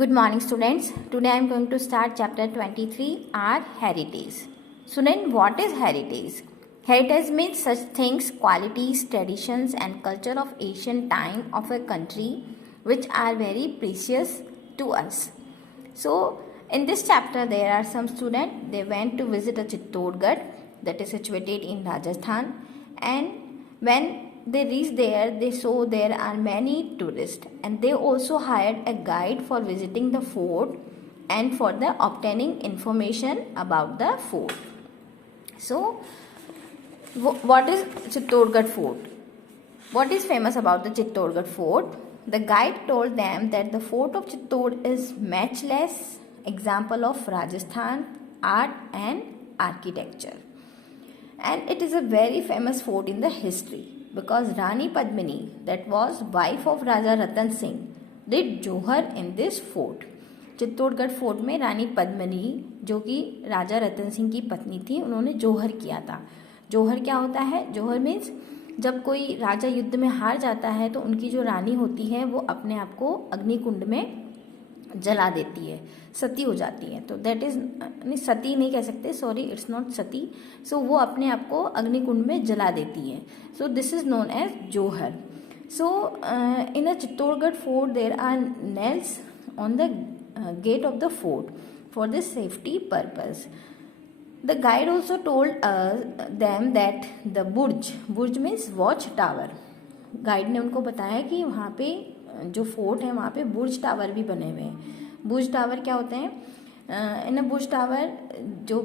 Good morning, students. Today I am going to start chapter 23, our heritage. Student, what is heritage? Heritage means such things, qualities, traditions and culture of ancient time of a country which are very precious to us. So, in this chapter there are some students, they went to visit a Chittorgarh that is situated in Rajasthan, and when they reached there, they saw there are many tourists, and they also hired a guide for visiting the fort and for the obtaining information about the fort. So, what is Chittorgarh Fort? What is famous about the Chittorgarh Fort? The guide told them that the fort of Chittor is matchless example of Rajasthan art and architecture, and it is a very famous fort in the history because Rani Padmini, that was wife of Raja Ratan Singh, did Johar in this fort. Chittorgarh fort में रानी पद्मिनी, जो कि राजा रतन सिंह की पत्नी थी, उन्होंने जोहर किया था. जोहर क्या होता है? जोहर मीन्स जब कोई राजा युद्ध में हार जाता है तो उनकी जो रानी होती है वो अपने आप को अग्निकुंड में जला देती है, सती हो जाती है. तो दैट इज नहीं, सती नहीं कह सकते, sorry, it's not sati. So वो अपने आप को अग्निकुंड में जला देती है. So this is known as jauhar. So in a Chittorgarh fort there are nails on the gate of the fort for this safety purpose. The guide also told them that the burj means watch tower. Guide ने उनको बताया कि वहाँ पे जो fort है वहाँ पे बुर्ज टावर भी बने हुए हैं. बुर्ज टावर क्या होते हैं? इन बुर्ज टावर जो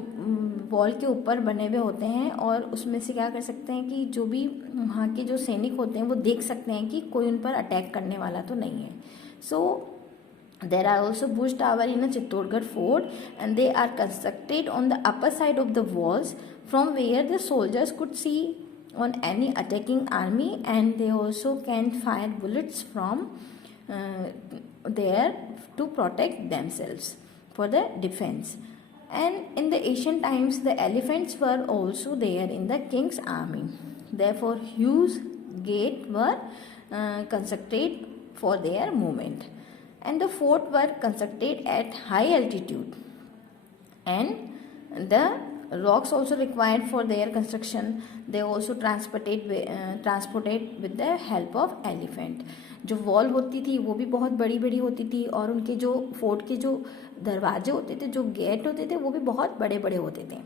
वॉल के ऊपर बने हुए होते हैं, और उसमें से क्या कर सकते हैं कि जो भी वहाँ के जो सैनिक होते हैं वो देख सकते हैं कि कोई उन पर अटैक करने वाला तो नहीं है. सो there are also Burj Tower in a Chittorgarh fort, and they are constructed on the upper side of the walls from where the soldiers could see on any attacking army, and they also can fire bullets from there to protect themselves for the defense. And in the ancient times the elephants were also there in the king's army, therefore huge gates were constructed for their movement. And the fort were constructed at high altitude, and the rocks also required for their construction, they also transported with the help of elephant. जो wall होती थी वो भी बहुत बड़ी बड़ी होती थी, और उनके जो फोर्ट के जो दरवाजे होते थे, जो गेट होते थे, वो भी बहुत बड़े बड़े होते थे.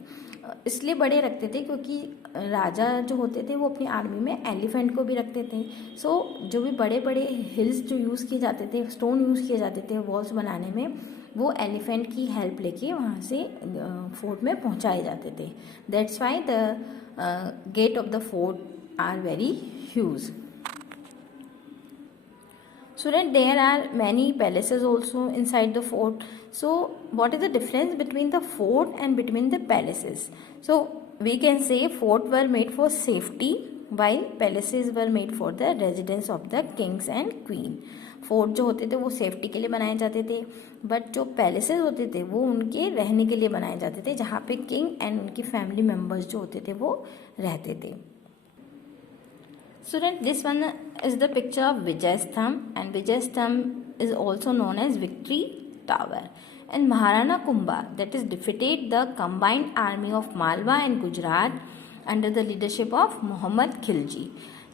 इसलिए बड़े रखते थे क्योंकि राजा जो होते थे वो अपनी आर्मी में एलिफेंट को भी रखते थे. सो जो भी बड़े बड़े हिल्स जो यूज़ किए जाते थे, स्टोन यूज़ किए जाते थे वॉल्स बनाने में, वो एलिफेंट की हेल्प लेके वहाँ से फोर्ट में पहुँचाए जाते थे. That's why the gate of the fort are very huge. Student, there are many palaces also inside the fort. So what is the difference between the fort and between the palaces? So we can say fort were made for safety while palaces were made for the residence of the kings and queen. Fort जो होते थे वो safety के लिए बनाए जाते थे, but जो पैलेसेस होते थे वो उनके रहने के लिए बनाए जाते थे, जहाँ पे किंग एंड उनकी फैमिली मेम्बर्स जो होते थे वो रहते थे. Student, this one is the picture of Vijay Stamp, and Vijay Stamp is also known as Victory Tower. And Maharana Kumbha, that is defeated the combined army of Malwa and Gujarat under the leadership of Muhammad Khilji.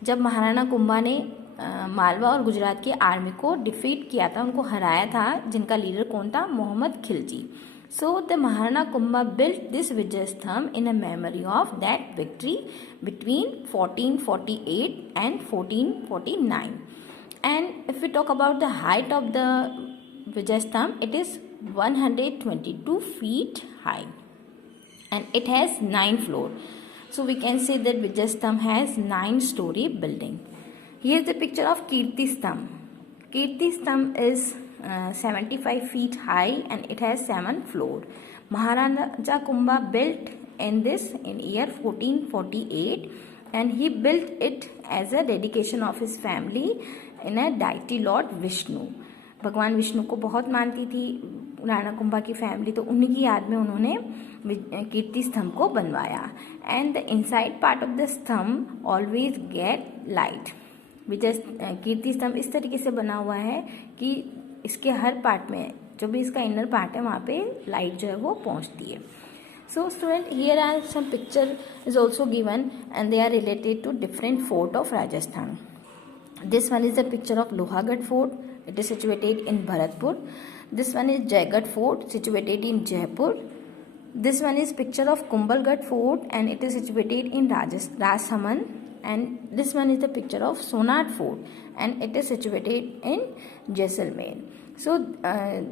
जब महाराणा कुंभा ने मालवा और गुजरात की army को defeat किया था, उनको हराया था, जिनका लीडर कौन था? Mohammad Khilji. So the Maharana Kumbha built this Vijay Stamp in a memory of that victory between 1448 and 1449. And if we talk about the height of the Vijay Stamp, it is 122 feet high, and it has 9 floors. So we can say that Vijay Stamp has 9-story building. Here is the picture of Kirti Stamp. Kirti Stamp is 75 feet high, and it has 7 floors. Maharaja Kumbha built in this in year 1448, and he built it as a dedication of his family in a deity Lord Vishnu. भगवान विष्णु को बहुत मानती थी राणा कुंभा की family, तो उन्हीं की याद में उन्होंने कीर्ति स्तंभ को बनवाया. And the inside part of the स्तंभ ऑलवेज गेट लाइट. कीर्ति स्तंभ इस तरीके से बना हुआ है कि इसके हर पार्ट में जो भी इसका इनर पार्ट है वहाँ पे लाइट जो है वो पहुँचती है. So student, here are some picture is also given and they are related to different fort of Rajasthan. This one is a picture of Lohagarh Fort. It is situated in Bharatpur. This one is Jaigarh Fort, situated in Jaipur. This one is picture of Kumbhalgarh Fort and it is situated in Rajsamand. And this one is the picture of Sonat Fort and it is situated in Jaisalmer. So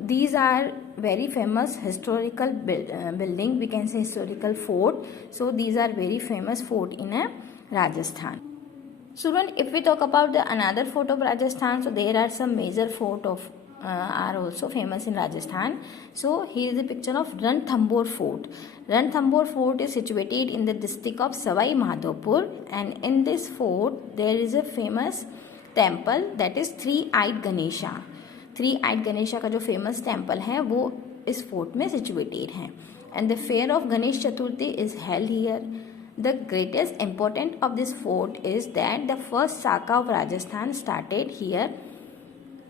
these are very famous historical building, we can say historical fort. So these are very famous fort in Rajasthan. Student, if we talk about the another fort of Rajasthan, so there are some major fort of are also famous in Rajasthan. So here is a picture of Ranthambore Fort. Ranthambore Fort is situated in the district of Savai Madhopur, and in this fort there is a famous temple, that is Three-Eyed Ganesha. Three-Eyed Ganesha का जो famous temple है वो इस fort में situated है. And the fair of Ganesh Chaturthi is held here. The greatest importance of this fort is that the first Saka of Rajasthan started here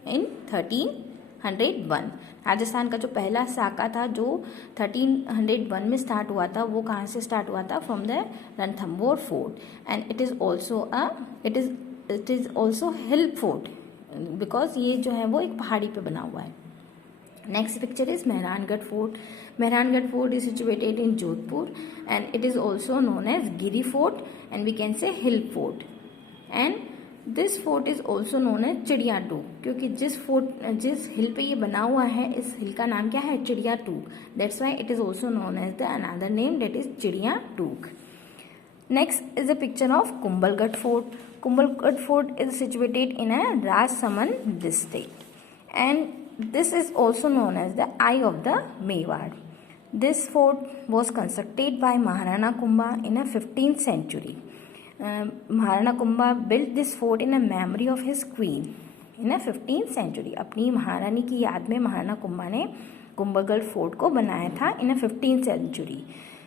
in 1301. Rajasthan का जो पहला साका था जो 1301 में स्टार्ट हुआ था, वो कहाँ से स्टार्ट हुआ था? From the Ranthambore fort. And it is also hill fort, because ये जो है वो एक पहाड़ी पे बना हुआ है. Next picture is Mehrangarh Fort. Mehrangarh Fort is situated in Jodhpur and it is also known as Giri Fort and we can say Hill Fort. And this fort is also known as चिड़िया टूक, क्योंकि जिस हिल पे ये बना हुआ है इस हिल का नाम क्या है? चिड़िया टूक. That's why it is also known as the another name, that is चिड़िया टूक. Next is a picture of Kumbhalgarh Fort. Kumbhalgarh Fort is situated in a Rajsamand district and this is also known as the Eye of the Mewar. This fort was constructed by Maharana Kumbha in a 15th century. Maharana Kumbha built this fort in a memory of his queen in a 15th century. अपनी महारानी की याद में महाराणा कुंभा ने Kumbhalgarh fort को बनाया था in a 15th century.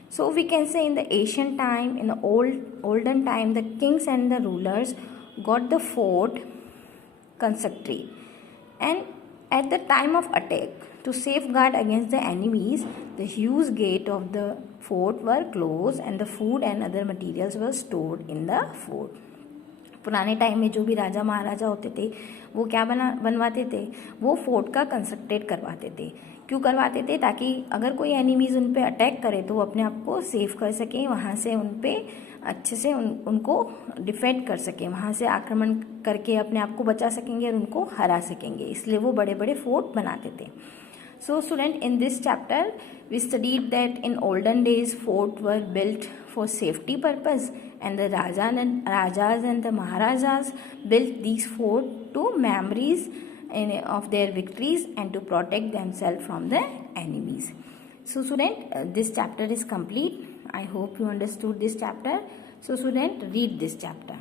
So we can say in the ancient time, in the olden time, the kings and the rulers got the fort constructed, and at the time of attack, to safeguard against the enemies, the huge gate of the fort were closed and the food and other materials were stored in the fort. पुराने time में जो भी राजा महाराजा होते थे वो क्या बनवाते थे? वो फोर्ट का कंस्ट्रक्टेड करवाते थे. क्यों करवाते थे? ताकि अगर कोई एनिमीज उन पे अटैक करे तो वो अपने आप को सेव कर सकें, वहाँ से उन पे अच्छे से उनको डिफेंड कर सकें, वहाँ से आक्रमण करके अपने आप को बचा सकेंगे और उनको हरा सकेंगे. इसलिए वो बड़े बड़े फोर्ट बनाते थे. So student, in this chapter we studied that in olden days fort were built for safety purpose and the rajas and the maharajas built these fort to memories of their victories and to protect themselves from the enemies. So student, this chapter is complete. I hope you understood this chapter. So student, read this chapter.